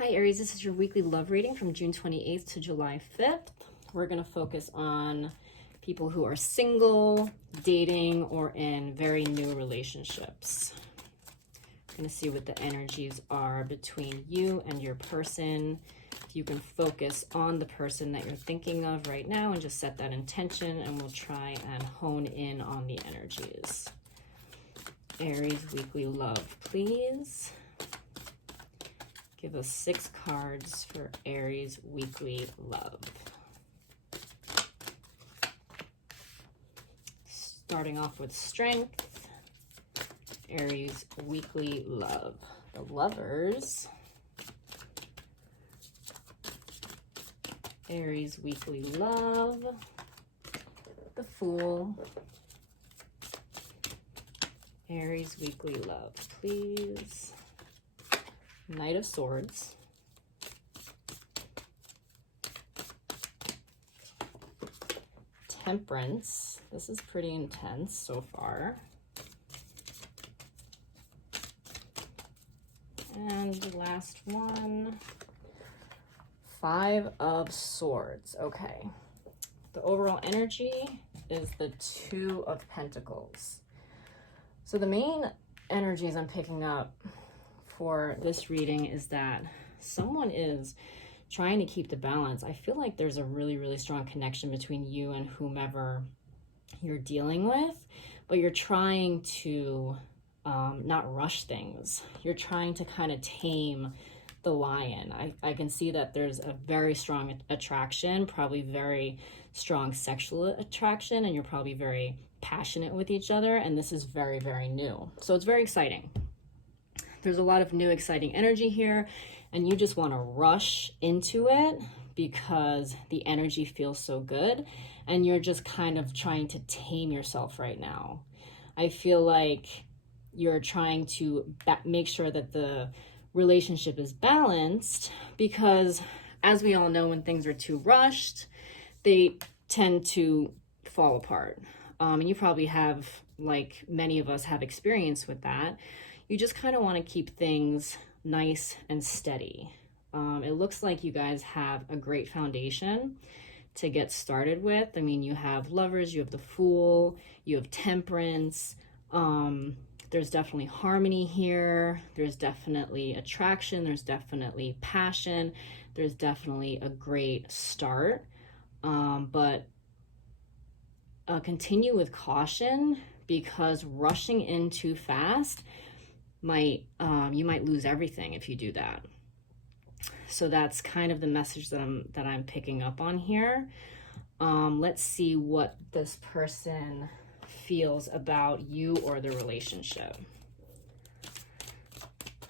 Hi Aries, this is your weekly love reading from June 28th to July 5th. We're going to focus on people who are single, dating, or in very new relationships. I'm going to see what the energies are between you and your person. If you can focus on the person that you're thinking of right now and just set that intention, and we'll try and hone in on the energies. Aries weekly love, please. Give us 6 cards for Aries weekly love. Starting off with strength, Aries weekly love. The Lovers, Aries weekly love. The Fool, Aries weekly love, please. Knight of Swords, Temperance. This is pretty intense so far. And the last one, 5 of Swords. Okay. The overall energy is the 2 of Pentacles. So the main energies I'm picking up for this reading is that someone is trying to keep the balance. I feel like there's a really strong connection between you and whomever you're dealing with, but you're trying to not rush things. You're trying to kind of tame the lion. I can see that there's a very strong attraction, probably very strong sexual attraction, and you're probably very passionate with each other, and this is very new. So it's very exciting. There's a lot of new exciting energy here, and you just want to rush into it because the energy feels so good, and you're just kind of trying to tame yourself right now. I feel like you're trying to make sure that the relationship is balanced because, as we all know, when things are too rushed, they tend to fall apart. And you probably have, like many of us have experience with that. You just kind of want to keep things nice and steady. It looks like you guys have a great foundation to get started with. I mean, you have Lovers, you have the Fool, you have Temperance. There's definitely harmony here. There's definitely attraction. There's definitely passion. There's definitely a great start. But continue with caution because rushing in too fast you might lose everything if you do that. So that's kind of the message that I'm picking up on here. Let's see what this person feels about you or the relationship.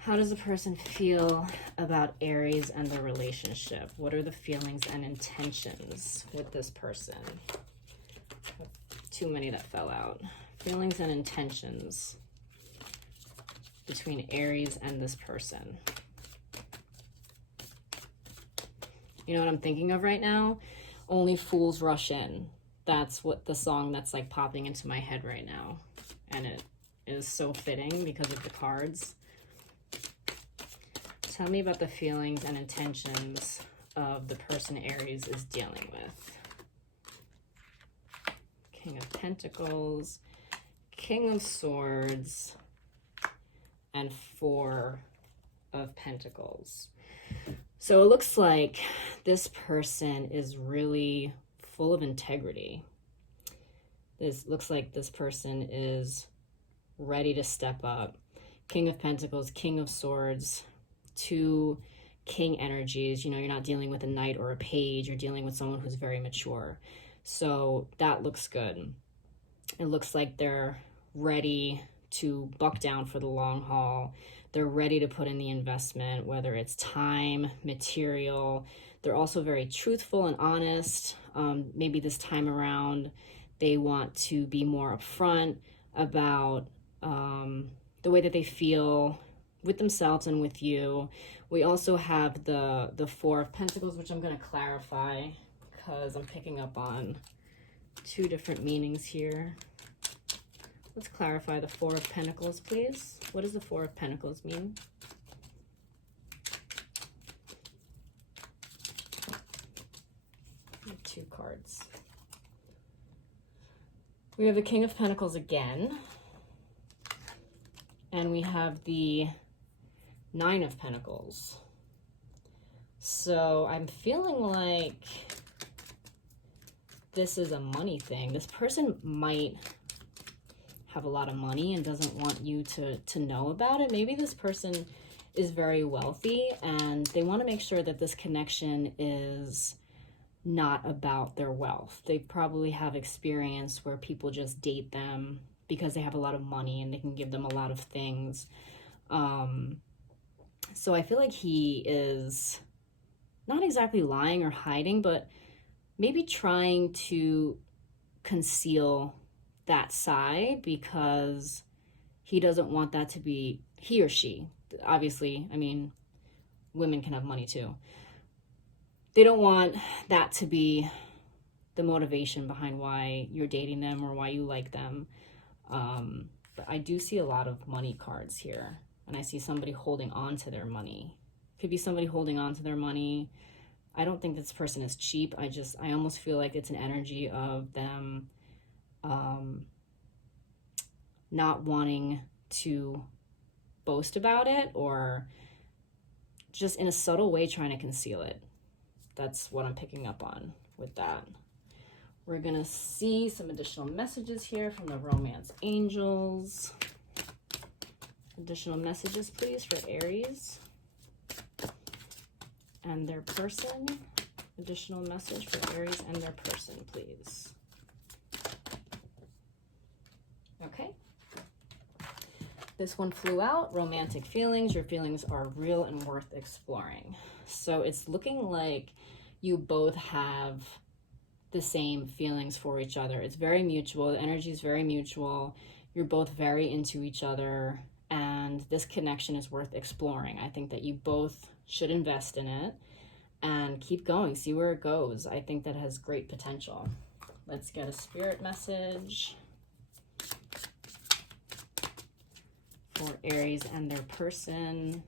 How does the person feel about Aries and the relationship? What are the feelings and intentions with this person? Too many that fell out. Feelings and intentions between Aries and this person. You know what I'm thinking of right now? Only Fools Rush In. That's what the song that's like popping into my head right now. And it is so fitting because of the cards. Tell me about the feelings and intentions of the person Aries is dealing with. King of Pentacles, King of Swords, and 4 of Pentacles. So it looks like this person is really full of integrity. This looks like this person is ready to step up. King of Pentacles, King of Swords, 2 king energies. You know, you're not dealing with a knight or a page. You're dealing with someone who's very mature. So that looks good. It looks like they're ready to buck down for the long haul. They're ready to put in the investment, whether it's time, material. They're also very truthful and honest. Maybe this time around, they want to be more upfront about the way that they feel with themselves and with you. We also have the 4 of Pentacles, which I'm going to clarify because I'm picking up on 2 different meanings here. Let's clarify the Four of Pentacles, please. What does the Four of Pentacles mean? 2 cards. We have the King of Pentacles again. And we have the 9 of Pentacles. So I'm feeling like this is a money thing. This person might have a lot of money and doesn't want you to know about it. Maybe this person is very wealthy and they want to make sure that this connection is not about their wealth. They probably have experience where people just date them because they have a lot of money and they can give them a lot of things. So I feel like he is not exactly lying or hiding, but maybe trying to conceal that side because he doesn't want that to be he or she. Obviously, I mean, women can have money too. They don't want that to be the motivation behind why you're dating them or why you like them. But I do see a lot of money cards here. And I see somebody holding on to their money. Could be somebody holding on to their money. I don't think this person is cheap. I almost feel like it's an energy of them not wanting to boast about it or just in a subtle way trying to conceal it. That's what I'm picking up on with that. We're going to see some additional messages here from the romance angels. Additional messages, please, for Aries and their person. Additional message for Aries and their person, please. Okay. This one flew out. Romantic feelings. Your feelings are real and worth exploring. So it's looking like you both have the same feelings for each other. It's very mutual. The energy is very mutual. You're both very into each other. And this connection is worth exploring. I think that you both should invest in it and keep going. See where it goes. I think that has great potential. Let's get a spirit message for Aries and their person.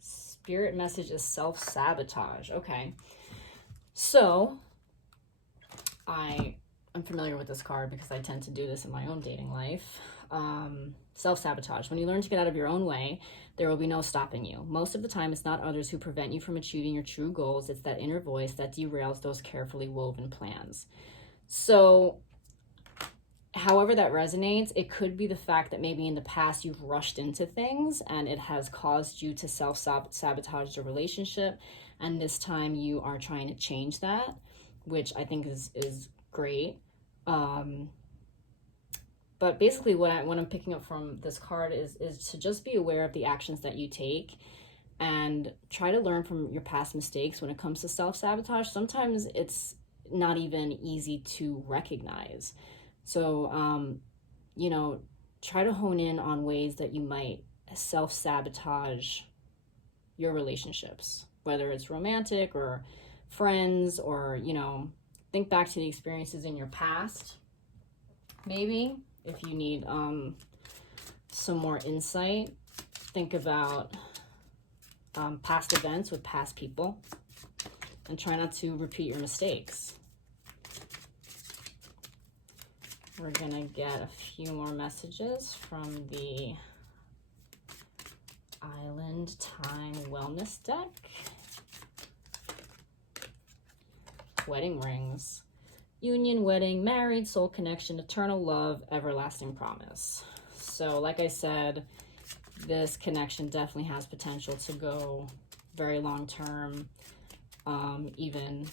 Spirit message is self-sabotage. Okay. So I'm familiar with this card because I tend to do this in my own dating life. Self-sabotage. When you learn to get out of your own way, there will be no stopping you. Most of the time, it's not others who prevent you from achieving your true goals. It's that inner voice that derails those carefully woven plans. So however that resonates, it could be the fact that maybe in the past you've rushed into things and it has caused you to self-sabotage the relationship. And this time you are trying to change that, which I think is great. But basically what I'm picking up from this card is to just be aware of the actions that you take and try to learn from your past mistakes when it comes to self-sabotage. Sometimes it's not even easy to recognize. So, try to hone in on ways that you might self-sabotage your relationships, whether it's romantic or friends or, think back to the experiences in your past. Maybe if you need some more insight, think about past events with past people and try not to repeat your mistakes. We're going to get a few more messages from the Island Time Wellness deck. Wedding rings. Union, wedding, married, soul connection, eternal love, everlasting promise. So like I said, this connection definitely has potential to go very long term, even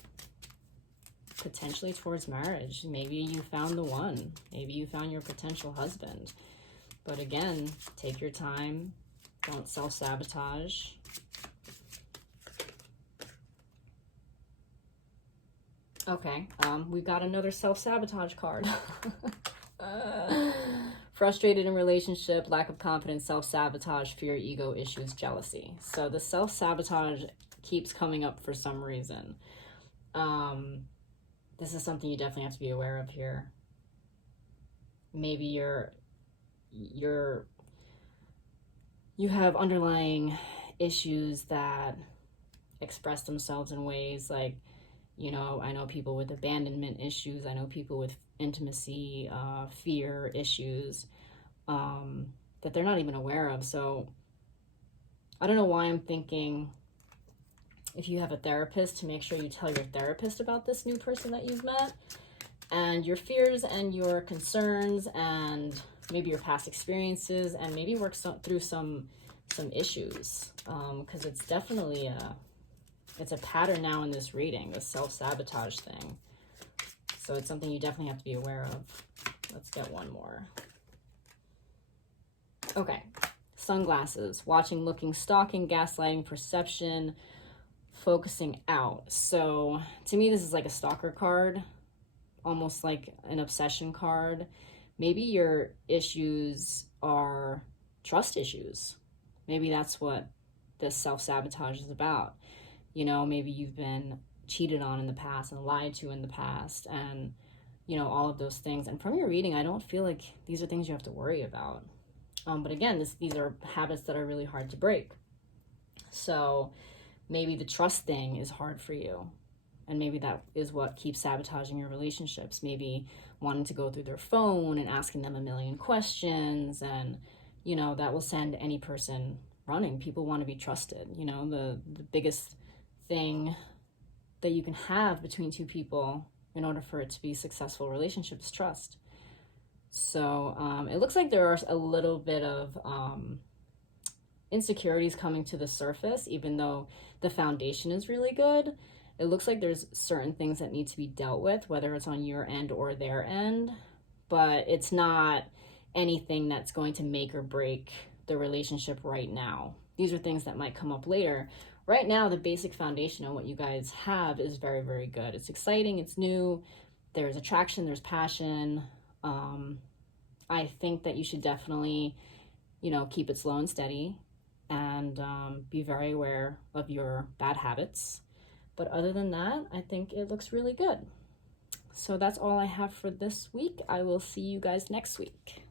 potentially towards marriage. Maybe you found the one. Maybe you found your potential husband. But again, take your time. Don't self-sabotage. Okay, we got another self-sabotage card. Frustrated in relationship, lack of confidence, self-sabotage, fear, ego issues, jealousy. So the self-sabotage keeps coming up for some reason. This is something you definitely have to be aware of here. Maybe you have underlying issues that express themselves in ways like, you know, I know people with abandonment issues. I know people with intimacy, fear issues that they're not even aware of. So I don't know why I'm thinking if you have a therapist, to make sure you tell your therapist about this new person that you've met and your fears and your concerns and maybe your past experiences, and maybe work through some issues, because it's definitely it's a pattern now in this reading, the self-sabotage thing. So it's something you definitely have to be aware of. Let's get one more. Okay, sunglasses, watching, looking, stalking, gaslighting, perception, focusing out. So to me, this is like a stalker card, almost like an obsession card. Maybe your issues are trust issues. Maybe that's what this self-sabotage is about. You know, maybe you've been cheated on in the past and lied to in the past, and, you know, all of those things. And from your reading, I don't feel like these are things you have to worry about. But again, these are habits that are really hard to break. So maybe the trust thing is hard for you. And maybe that is what keeps sabotaging your relationships. Maybe wanting to go through their phone and asking them a million questions. And, you know, that will send any person running. People want to be trusted. You know, the biggest thing that you can have between two people in order for it to be a successful relationship is trust. So it looks like there are a little bit of insecurities coming to the surface, even though the foundation is really good. It looks like there's certain things that need to be dealt with, whether it's on your end or their end, but it's not anything that's going to make or break the relationship right now. These are things that might come up later. Right now, the basic foundation of what you guys have is very, very good. It's exciting, it's new, there's attraction, there's passion. I think that you should definitely, you know, keep it slow and steady, and be very aware of your bad habits. But other than that, I think it looks really good. So that's all I have for this week. I will see you guys next week.